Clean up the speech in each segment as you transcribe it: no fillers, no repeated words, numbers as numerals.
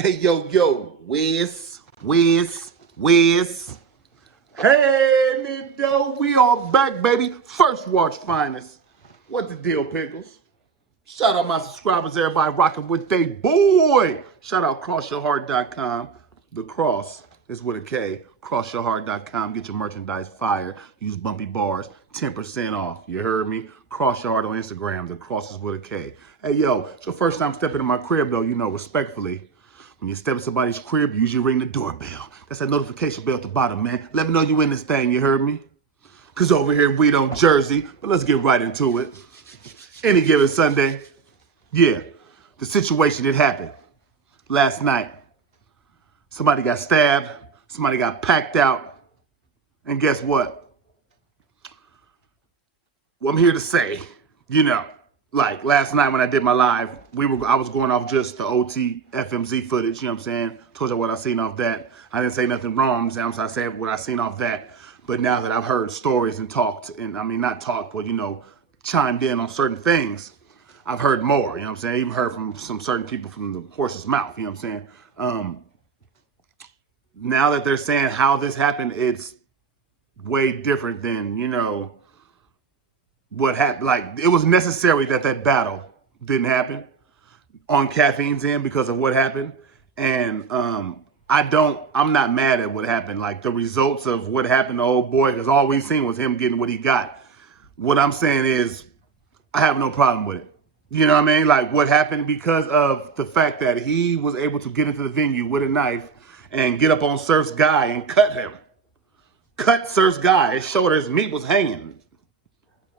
Hey, yo, Wiz. Hey, Nido, we are back, baby. First watch finest. What the deal, Pickles? Shout out my subscribers, everybody rocking with they boy. Shout out crossyourheart.com. The cross is with a K. Crossyourheart.com. Get your merchandise fire. Use bumpy bars. 10% off. You heard me? Cross Your Heart on Instagram. The cross is with a K. Hey, yo, it's your first time stepping in my crib, though, respectfully. When you step in somebody's crib, you usually ring the doorbell. That's that notification bell at the bottom, man. Let me know you in this thing, you heard me? Because over here, we don't Jersey. But let's get right into it. Any given Sunday, yeah, the situation that happened last night. Somebody got stabbed, somebody got packed out, and guess what? Well, I'm here to say, like last night when I did my live, I was going off just the OT FMZ footage, you know what I'm saying? Told you what I seen off that. I didn't say nothing wrong, I said what I seen off that. But now that I've heard stories and talked, and I mean, not talked, but chimed in on certain things, I've heard more, you know what I'm saying? I even heard from some certain people from the horse's mouth, you know what I'm saying? Now that they're saying how this happened, it's way different than, what happened. Like, it was necessary that battle didn't happen on Caffeine's end because of what happened. And I'm not mad at what happened. Like, the results of what happened to old boy, because all we seen was him getting what he got. What I'm saying is, I have no problem with it. You know what I mean? Like, what happened because of the fact that he was able to get into the venue with a knife and get up on Surf's guy and cut him. Cut Surf's guy. His shoulder, his meat was hanging.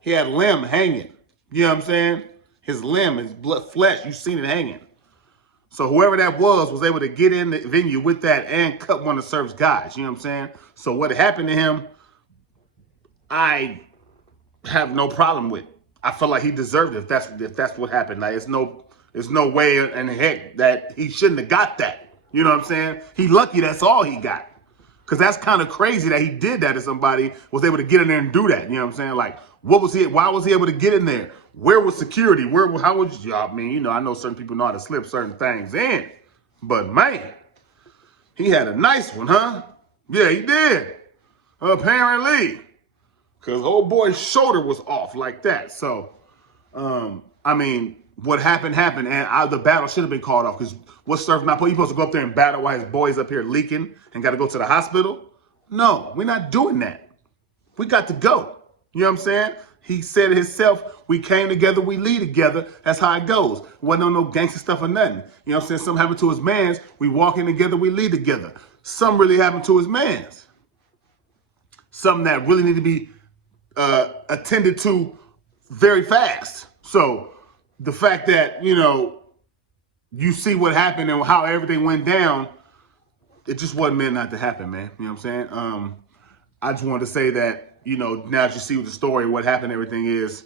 He had limb hanging. You know what I'm saying? His limb, his blood, flesh, you seen it hanging. So whoever that was able to get in the venue with that and cut one of Surf's guys. You know what I'm saying? So what happened to him, I have no problem with. I feel like he deserved it if that's what happened. Like, there's no way in heck that he shouldn't have got that. You know what I'm saying? He lucky that's all he got. Because that's kind of crazy that he did that to somebody, was able to get in there and do that. You know what I'm saying? Like, why was he able to get in there? Where was security? How would you, I mean, I know certain people know how to slip certain things in. But man, he had a nice one, huh? Yeah, he did. Apparently. Because old boy's shoulder was off like that. So, I mean, what happened, and the battle should have been called off. Because what's Surf not? You supposed to go up there and battle while his boy's up here leaking and got to go to the hospital? No, we're not doing that. We got to go. You know what I'm saying? He said it himself, we came together, we lead together. That's how it goes. Wasn't no gangster stuff or nothing. You know what I'm saying? Something happened to his mans, we walk in together, we lead together. Something really happened to his mans. Something that really need to be attended to very fast. So the fact that, you see what happened and how everything went down, it just wasn't meant not to happen, man. You know what I'm saying? I just wanted to say that, now that you see what the story, what happened, everything is,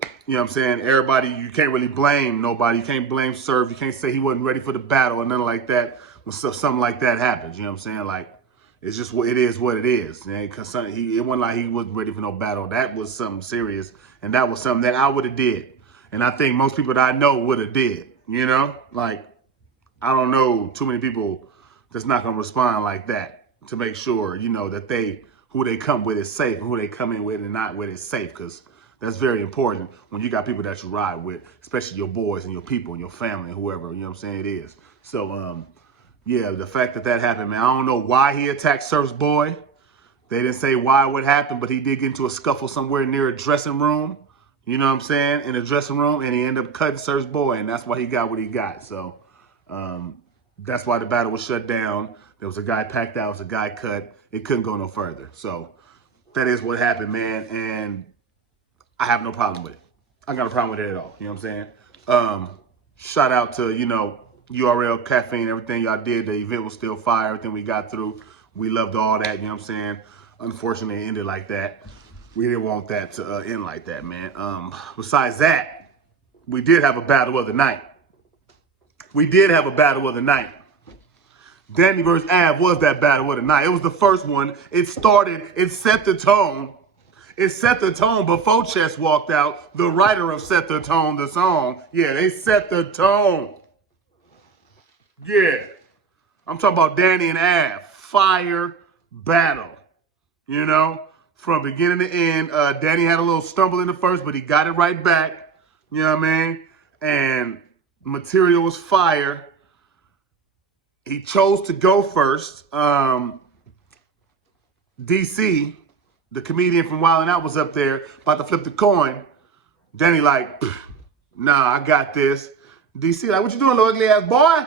you know what I'm saying? Everybody, you can't really blame nobody. You can't blame Surf. You can't say he wasn't ready for the battle or nothing like that when something like that happens. You know what I'm saying? Like, it's just what it is, man. Because it wasn't like he wasn't ready for no battle. That was something serious, and that was something that I would have did. And I think most people that I know would have did, Like, I don't know too many people that's not going to respond like that to make sure, that who they come with is safe and who they come in with and not with is safe, because that's very important when you got people that you ride with, especially your boys and your people and your family and whoever, you know what I'm saying, it is. So, yeah, the fact that happened, man, I don't know why he attacked Surf's boy. They didn't say why, what happened, but he did get into a scuffle somewhere near a dressing room, you know what I'm saying, in a dressing room, and he ended up cutting Surf's boy, and that's why he got what he got. So, that's why the battle was shut down. There was a guy packed out, there was a guy cut. It couldn't go no further. So that is what happened, man. And I have no problem with it. I got no problem with it at all. You know what I'm saying? Shout out to, URL, Caffeine, everything y'all did. The event was still fire. Everything we got through. We loved all that. You know what I'm saying? Unfortunately, it ended like that. We didn't want that to end like that, man. Besides that, we did have a battle of the night. Danny versus AVE was that battle of the night. It was the first one. It set the tone. It set the tone before Chess walked out. The writer of Set the Tone, the song. Yeah, they set the tone. Yeah. I'm talking about Danny and AVE. Fire battle. You know, from beginning to end. Danny had a little stumble in the first, but he got it right back. You know what I mean? And material was fire. He chose to go first. DC, the comedian from Wild 'N Out, was up there about to flip the coin. Danny like, nah, I got this. DC like, what you doing, little ugly ass boy?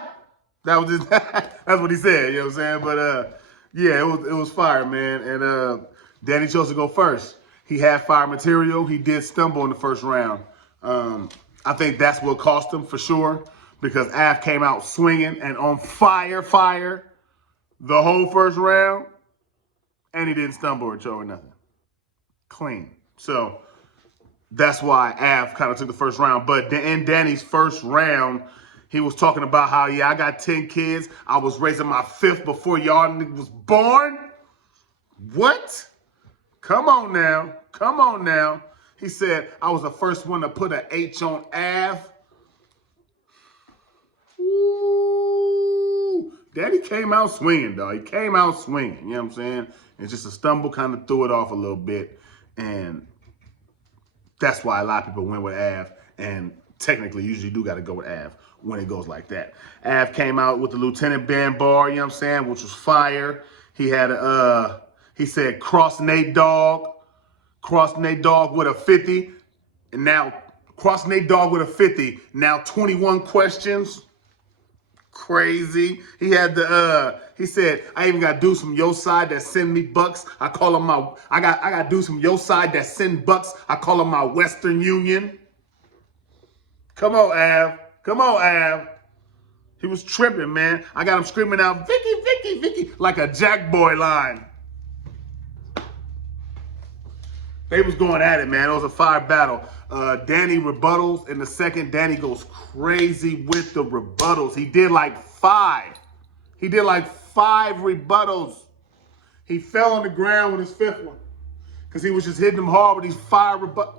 That was his, that's what he said. You know what I'm saying? But yeah, it was fire, man. And Danny chose to go first. He had fire material. He did stumble in the first round. I think that's what cost him for sure, because AVE came out swinging and on fire the whole first round, and he didn't stumble or choke or nothing. Clean. So that's why AVE kind of took the first round. But in Danny's first round, he was talking about how, yeah, I got 10 kids. I was raising my 5th before y'all was born. What? Come on now. Come on now. He said, I was the first one to put an H on AVE. Ooh. Daddy came out swinging, dog. He came out swinging. You know what I'm saying? It's just a stumble kind of threw it off a little bit. And that's why a lot of people went with AVE. And technically, usually do got to go with AVE when it goes like that. AVE came out with the Lieutenant Band bar, you know what I'm saying, which was fire. He had he said cross Nate Dogg with a 50. And now, cross Nate Dogg with a 50. Now 21 questions. Crazy. He had he said, I even got dudes from your side that send me bucks. I call them I got dudes from your side that send bucks. I call them my Western Union. Come on, AVE. Come on, AVE. He was tripping, man. I got him screaming out, Vicky, Vicky, Vicky, like a Jack Boy line. They was going at it, man. It was a fire battle. Danny rebuttals in the second. Danny goes crazy with the rebuttals. He did like 5. He did like 5 rebuttals. He fell on the ground with his 5th one because he was just hitting them hard with these 5 rebuttals.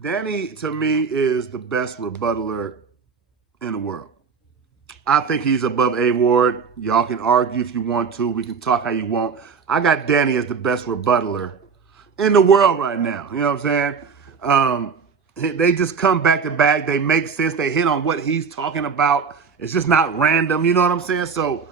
Danny, to me, is the best rebuttaler in the world. I think he's above A Ward. Y'all can argue if you want to. We can talk how you want. I got Danny as the best rebuttaler in the world right now. You know what I'm saying? They just come back to back. They make sense. They hit on what he's talking about. It's just not random. You know what I'm saying? So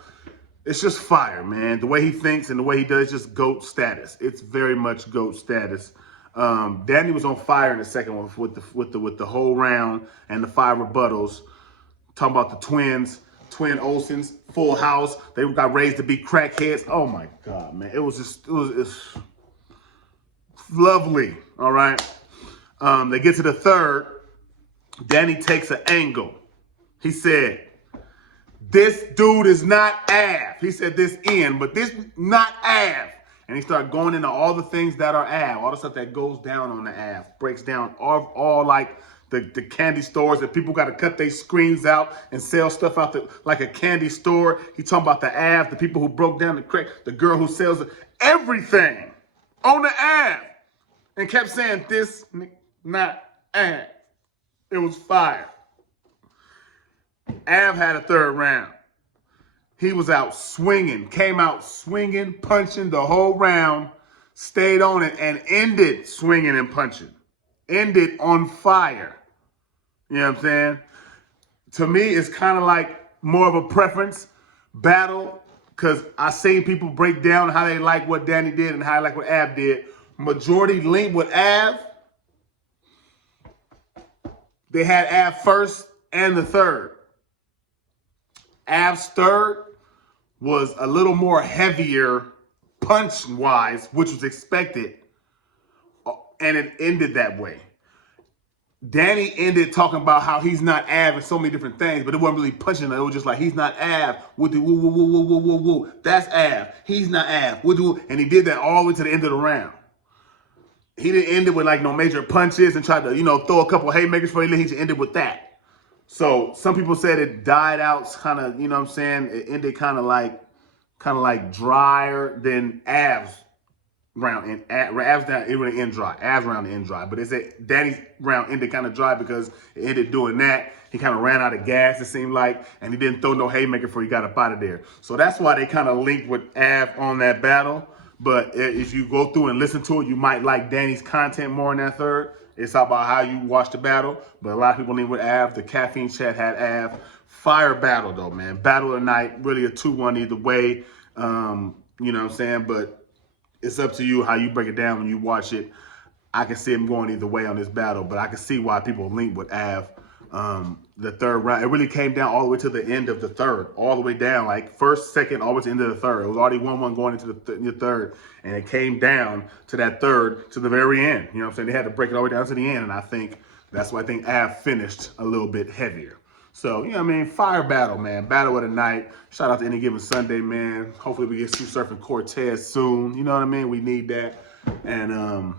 it's just fire, man. The way he thinks and the way he does, just GOAT status. It's very much GOAT status. Danny was on fire in the second one with the whole round and the 5 rebuttals. Talking about the twins, twin Olsens, Full House. They got raised to be crackheads. Oh my God, man. It was lovely. All right. They get to the third. Danny takes an angle. He said, this dude is not AVE. He said this in, but this not AVE. And he started going into all the things that are AVE, all the stuff that goes down on the AVE, breaks down all like the candy stores that people got to cut their screens out and sell stuff out like a candy store. He talking about the AVE, the people who broke down the crack, the girl who sells everything on the AVE, and kept saying this not AVE. It was fire. AVE had a third round. He was out swinging, came out swinging, punching the whole round, stayed on it, and ended swinging and punching. Ended on fire. You know what I'm saying? To me, it's kind of like more of a preference battle, because I seen people break down how they like what Danny did and how they like what AVE did. Majority linked with AVE. They had AVE first and the third. AVE's third was a little more heavier punch-wise, which was expected, and it ended that way. Danny ended talking about how he's not AVE and so many different things, but it wasn't really punching it. It was just like, he's not AVE. With the woo, woo, woo, woo, woo, woo, woo. That's AVE. He's not AVE. Woo, woo. And he did that all the way to the end of the round. He didn't end it with like no major punches and try to, throw a couple haymakers for you. He just ended with that. So some people said it died out kind of, you know what I'm saying? It ended kind of like drier than AVE's round and Av's down, it really end dry. Av's round end dry. But they said Danny's round ended kind of dry because it ended doing that. He kind of ran out of gas, it seemed like, and he didn't throw no haymaker before he got up out of there. So that's why they kind of linked with Av on that battle. But if you go through and listen to it, you might like Danny's content more in that third. It's all about how you watch the battle. But a lot of people lean with Av. The caffeine chat had Av. Fire battle, though, man. Battle of the night. Really a 2-1 either way. You know what I'm saying? But it's up to you how you break it down when you watch it. I can see him going either way on this battle, but I can see why people link with Av. The third round, it really came down all the way to the end of the third, all the way down, like first, second, all the way to the end of the third. It was already 1-1 going into the third, and it came down to that third to the very end. You know what I'm saying? They had to break it all the way down to the end, and I think that's why I think Av finished a little bit heavier. So, you know what I mean? Fire battle, man. Battle of the night. Shout out to Any Given Sunday, man. Hopefully we get Sue Surfing Cortez soon. You know what I mean? We need that. And,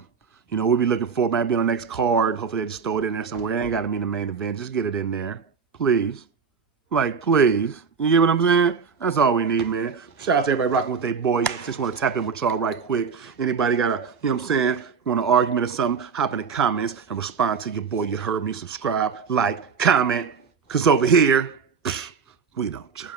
you know, we'll be looking for maybe on the next card. Hopefully they just throw it in there somewhere. It ain't got to be in the main event. Just get it in there. Please. Like, please. You get what I'm saying? That's all we need, man. Shout out to everybody rocking with their boy. Just want to tap in with y'all right quick. Anybody got a, you know what I'm saying, want an argument or something, hop in the comments and respond to your boy. You heard me. Subscribe, like, comment. Because over here, we don't judge.